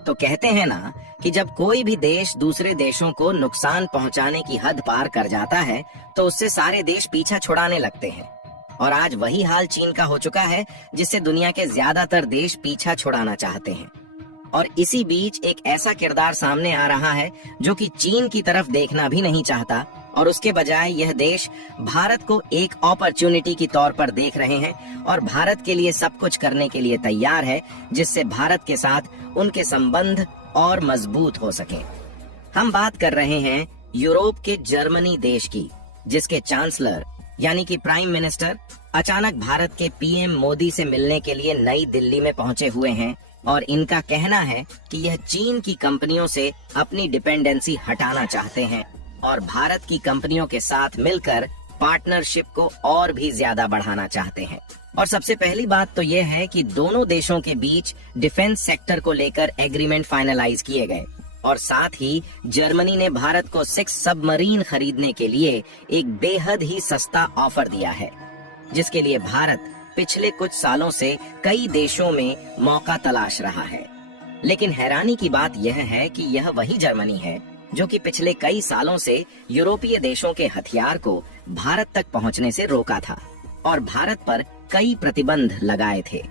तो कहते हैं ना कि जब कोई भी देश दूसरे देशों को नुकसान पहुंचाने की हद पार कर जाता है तो उससे सारे देश पीछा छुड़ाने लगते हैं। और आज वही हाल चीन का हो चुका है, जिससे दुनिया के ज्यादातर देश पीछा छुड़ाना चाहते हैं। और इसी बीच एक ऐसा किरदार सामने आ रहा है जो कि चीन की तरफ देखना भी नहीं चाहता, और उसके बजाय यह देश भारत को एक अपॉर्चुनिटी की तौर पर देख रहे हैं और भारत के लिए सब कुछ करने के लिए तैयार है, जिससे भारत के साथ उनके संबंध और मजबूत हो सके। हम बात कर रहे हैं यूरोप के जर्मनी देश की, जिसके चांसलर यानी कि प्राइम मिनिस्टर अचानक भारत के पीएम मोदी से मिलने के लिए नई दिल्ली में पहुंचे हुए हैं। और इनका कहना है कि यह चीन की कंपनियों से अपनी डिपेंडेंसी हटाना चाहते हैं और भारत की कंपनियों के साथ मिलकर पार्टनरशिप को और भी ज्यादा बढ़ाना चाहते हैं। और सबसे पहली बात तो यह है कि दोनों देशों के बीच डिफेंस सेक्टर को लेकर एग्रीमेंट फाइनलाइज किए गए, और साथ ही जर्मनी ने भारत को 6 सबमरीन खरीदने के लिए एक बेहद ही सस्ता ऑफर दिया है, जिसके लिए भारत पिछले कुछ सालों से कई देशों में मौका तलाश रहा है। लेकिन हैरानी की बात यह है कि यह वही जर्मनी है जो कि पिछले कई सालों से यूरोपीय देशों के हथियार को भारत तक पहुंचने से रोका था और भारत पर कई प्रतिबंध लगाए थे।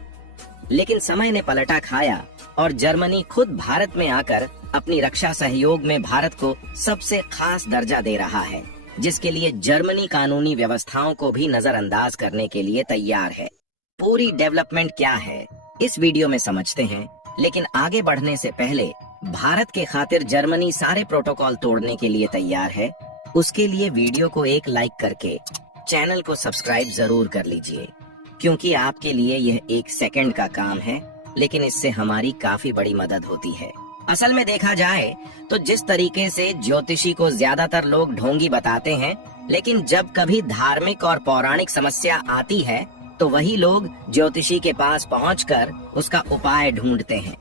लेकिन समय ने पलटा खाया और जर्मनी खुद भारत में आकर अपनी रक्षा सहयोग में भारत को सबसे खास दर्जा दे रहा है, जिसके लिए जर्मनी कानूनी व्यवस्थाओं को भी नजरअंदाज करने के लिए तैयार है। पूरी डेवलपमेंट क्या है इस वीडियो में समझते हैं, लेकिन आगे बढ़ने से पहले भारत के खातिर जर्मनी सारे प्रोटोकॉल तोड़ने के लिए तैयार है। उसके लिए वीडियो को एक लाइक करके चैनल को सब्सक्राइब जरूर कर लीजिए, क्योंकि आपके लिए यह 1 सेकंड का काम है, लेकिन इससे हमारी काफी बड़ी मदद होती है। असल में देखा जाए तो जिस तरीके से ज्योतिषी को ज्यादातर लोग ढोंगी बताते हैं, लेकिन जब कभी धार्मिक और पौराणिक समस्या आती है तो वही लोग ज्योतिषी के पास पहुंचकर उसका उपाय ढूंढते हैं।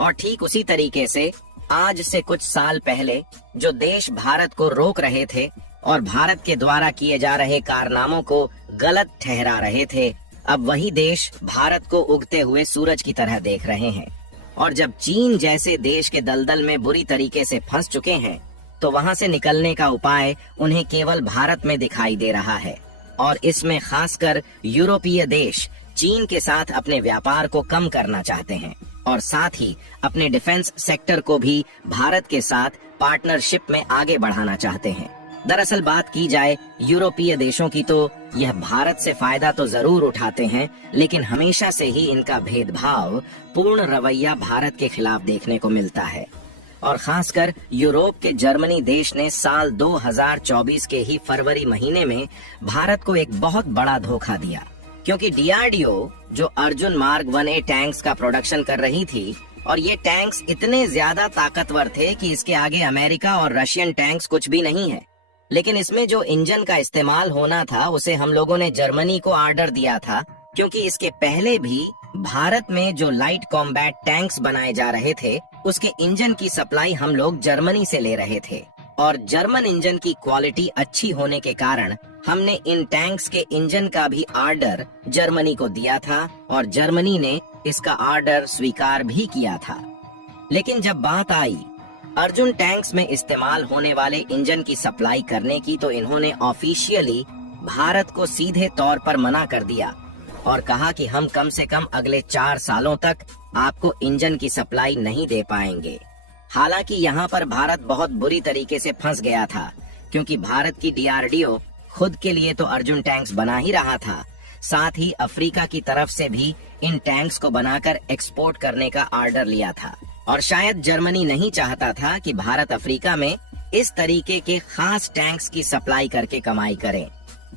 और ठीक उसी तरीके से आज से कुछ साल पहले जो देश भारत को रोक रहे थे और भारत के द्वारा किए जा रहे कारनामों को गलत ठहरा रहे थे, अब वही देश भारत को उगते हुए सूरज की तरह देख रहे हैं। और जब चीन जैसे देश के दलदल में बुरी तरीके से फंस चुके हैं, तो वहां से निकलने का उपाय उन्हें केवल भारत में दिखाई दे रहा है। और इसमें खासकर यूरोपीय देश चीन के साथ अपने व्यापार को कम करना चाहते हैं और साथ ही अपने डिफेंस सेक्टर को भी भारत के साथ पार्टनरशिप में आगे बढ़ाना चाहते हैं। दरअसल बात की जाए यूरोपीय देशों की, तो यह भारत से फायदा तो जरूर उठाते हैं, लेकिन हमेशा से ही इनका भेदभाव पूर्ण रवैया भारत के खिलाफ देखने को मिलता है। और खासकर यूरोप के जर्मनी देश ने साल 2024 के ही फरवरी महीने में भारत को एक बहुत बड़ा धोखा दिया, क्योंकि डीआरडीओ जो अर्जुन मार्क 1A टैंक्स का प्रोडक्शन कर रही थी, और ये टैंक्स इतने ज्यादा ताकतवर थे कि इसके आगे अमेरिका और रशियन टैंक्स कुछ भी नहीं है। लेकिन इसमें जो इंजन का इस्तेमाल होना था उसे हम लोगों ने जर्मनी को ऑर्डर दिया था, क्योंकि इसके पहले भी भारत में जो लाइट कॉम्बैट टैंक्स बनाए जा रहे थे उसके इंजन की सप्लाई हम लोग जर्मनी से ले रहे थे। और जर्मन इंजन की क्वालिटी अच्छी होने के कारण हमने इन टैंक्स के इंजन का भी ऑर्डर जर्मनी को दिया था और जर्मनी ने इसका ऑर्डर स्वीकार भी किया था। लेकिन जब बात आई अर्जुन टैंक्स में इस्तेमाल होने वाले इंजन की सप्लाई करने की, तो इन्होंने ऑफिशियली भारत को सीधे तौर पर मना कर दिया और कहा कि हम कम से कम अगले 4 सालों तक आपको इंजन की सप्लाई नहीं दे पाएंगे। हालांकि यहाँ पर भारत बहुत बुरी तरीके से फंस गया था, क्योंकि भारत की डीआरडीओ खुद के लिए तो अर्जुन टैंक्स बना ही रहा था, साथ ही अफ्रीका की तरफ से भी इन टैंक्स को बनाकर एक्सपोर्ट करने का ऑर्डर लिया था। और शायद जर्मनी नहीं चाहता था कि भारत अफ्रीका में इस तरीके के खास टैंक्स की सप्लाई करके कमाई करे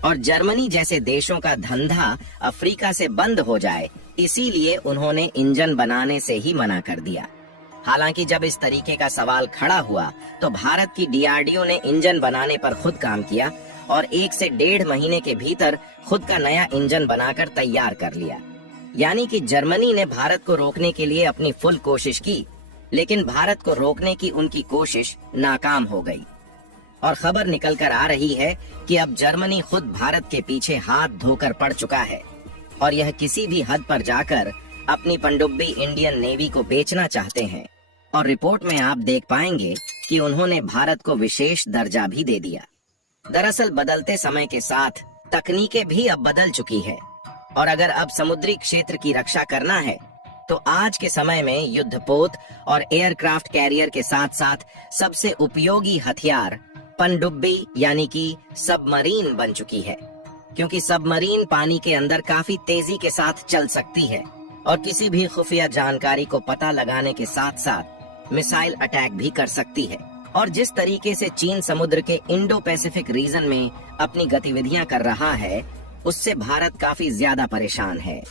और जर्मनी जैसे देशों का धंधा अफ्रीका से बंद हो जाए, इसीलिए उन्होंने इंजन बनाने से ही मना कर दिया। हालांकि जब इस तरीके का सवाल खड़ा हुआ तो भारत की डीआरडीओ ने इंजन बनाने पर खुद काम किया और 1 से 1.5 महीने के भीतर खुद का नया इंजन बनाकर तैयार कर लिया। यानी कि जर्मनी ने भारत को रोकने के लिए अपनी फुल कोशिश की, लेकिन भारत को रोकने की उनकी कोशिश नाकाम हो गई। और खबर निकल कर आ रही है कि अब जर्मनी खुद भारत के पीछे हाथ धोकर पड़ चुका है और यह किसी भी हद पर जाकर अपनी पनडुब्बी इंडियन नेवी को बेचना चाहते हैं। और रिपोर्ट में आप देख पाएंगे कि उन्होंने भारत को विशेष दर्जा भी दे दिया। दरअसल बदलते समय के साथ तकनीकें भी अब बदल चुकी है और अगर अब समुद्री क्षेत्र की रक्षा करना है तो आज के समय में युद्धपोत और एयरक्राफ्ट कैरियर के साथ साथ सबसे उपयोगी हथियार पनडुब्बी यानी कि सबमरीन बन चुकी है, क्योंकि सबमरीन पानी के अंदर काफी तेजी के साथ चल सकती है और किसी भी खुफिया जानकारी को पता लगाने के साथ साथ मिसाइल अटैक भी कर सकती है। और जिस तरीके से चीन समुद्र के इंडो पैसिफिक रीजन में अपनी गतिविधियां कर रहा है उससे भारत काफी ज्यादा परेशान है।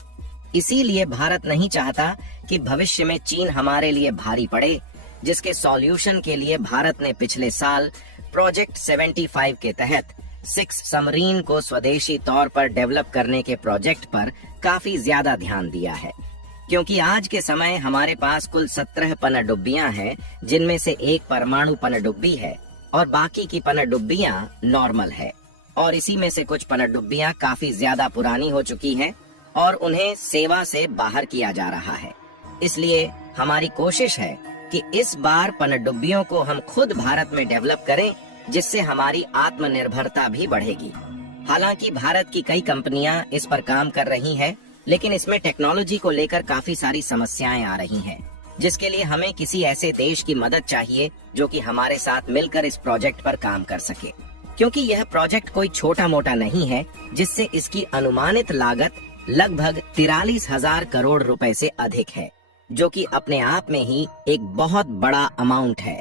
इसीलिए भारत नहीं चाहता कि भविष्य में चीन हमारे लिए भारी पड़े, जिसके सॉल्यूशन के लिए भारत ने पिछले साल प्रोजेक्ट 75 के तहत 6 सबमरीन को स्वदेशी तौर पर डेवलप करने के प्रोजेक्ट पर काफी ज्यादा ध्यान दिया है, क्योंकि आज के समय हमारे पास कुल 17 पनडुब्बियां हैं, जिनमें से एक परमाणु पनडुब्बी है और बाकी की पनडुब्बियां नॉर्मल है। और इसी में से कुछ पनडुब्बियां काफी ज्यादा पुरानी हो चुकी हैं और उन्हें सेवा से बाहर किया जा रहा है। इसलिए हमारी कोशिश है कि इस बार पनडुब्बियों को हम खुद भारत में डेवलप करें, जिससे हमारी आत्मनिर्भरता भी बढ़ेगी। हालांकि भारत की कई कंपनियां इस पर काम कर रही हैं, लेकिन इसमें टेक्नोलॉजी को लेकर काफी सारी समस्याएं आ रही हैं, जिसके लिए हमें किसी ऐसे देश की मदद चाहिए जो कि हमारे साथ मिलकर इस प्रोजेक्ट पर काम कर सके, क्योंकि यह प्रोजेक्ट कोई छोटा मोटा नहीं है, जिससे इसकी अनुमानित लागत लगभग 43,000 करोड़ रुपए से अधिक है, जो कि अपने आप में ही एक बहुत बड़ा अमाउंट है।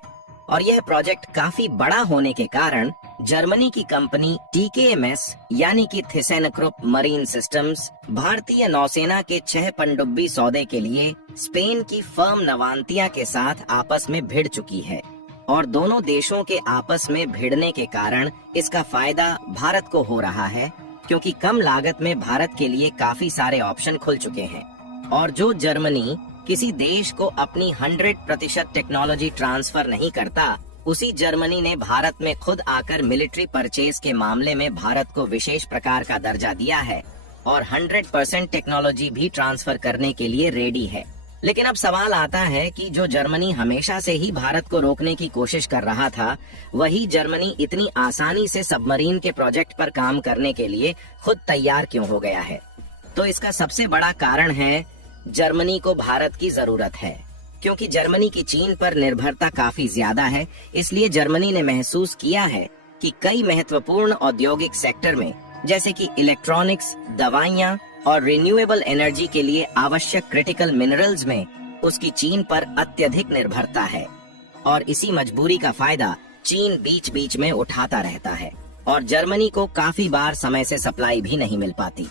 और यह प्रोजेक्ट काफी बड़ा होने के कारण जर्मनी की कंपनी TKMS यानी कि थिसेनक्रुप मरीन सिस्टम्स भारतीय नौसेना के 6 पनडुब्बी सौदे के लिए स्पेन की फर्म नवांतिया के साथ आपस में भिड़ चुकी है और दोनों देशों के आपस में भिड़ने के कारण इसका फायदा भारत को हो रहा है, क्योंकि कम लागत में भारत के लिए काफी सारे ऑप्शन खुल चुके हैं। और जो जर्मनी किसी देश को अपनी 100% टेक्नोलॉजी ट्रांसफर नहीं करता, उसी जर्मनी ने भारत में खुद आकर मिलिट्री परचेज के मामले में भारत को विशेष प्रकार का दर्जा दिया है और 100% टेक्नोलॉजी भी ट्रांसफर करने के लिए रेडी है। लेकिन अब सवाल आता है कि जो जर्मनी हमेशा से ही भारत को रोकने की कोशिश कर रहा था, वही जर्मनी इतनी आसानी से सबमरीन के प्रोजेक्ट पर काम करने के लिए खुद तैयार क्यों हो गया है? तो इसका सबसे बड़ा कारण है जर्मनी को भारत की जरूरत है, क्योंकि जर्मनी की चीन पर निर्भरता काफी ज्यादा है। इसलिए जर्मनी ने महसूस किया है कि कई महत्वपूर्ण औद्योगिक सेक्टर में, जैसे कि इलेक्ट्रॉनिक्स, दवाइयां और रिन्यूएबल एनर्जी के लिए आवश्यक क्रिटिकल मिनरल्स में उसकी चीन पर अत्यधिक निर्भरता है और इसी मजबूरी का फायदा चीन बीच बीच में उठाता रहता है और जर्मनी को काफी बार समय से सप्लाई भी नहीं मिल पाती।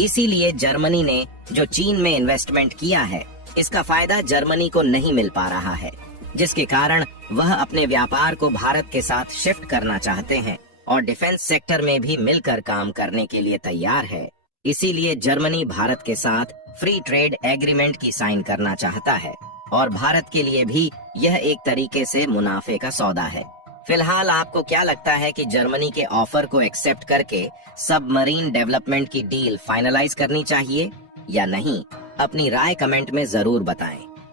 इसीलिए जर्मनी ने जो चीन में इन्वेस्टमेंट किया है, इसका फायदा जर्मनी को नहीं मिल पा रहा है, जिसके कारण वह अपने व्यापार को भारत के साथ शिफ्ट करना चाहते हैं और डिफेंस सेक्टर में भी मिलकर काम करने के लिए तैयार है। इसीलिए जर्मनी भारत के साथ फ्री ट्रेड एग्रीमेंट की साइन करना चाहता है और भारत के लिए भी यह एक तरीके से मुनाफे का सौदा है। फिलहाल आपको क्या लगता है कि जर्मनी के ऑफर को एक्सेप्ट करके सबमरीन डेवलपमेंट की डील फाइनलाइज करनी चाहिए या नहीं? अपनी राय कमेंट में जरूर बताएं।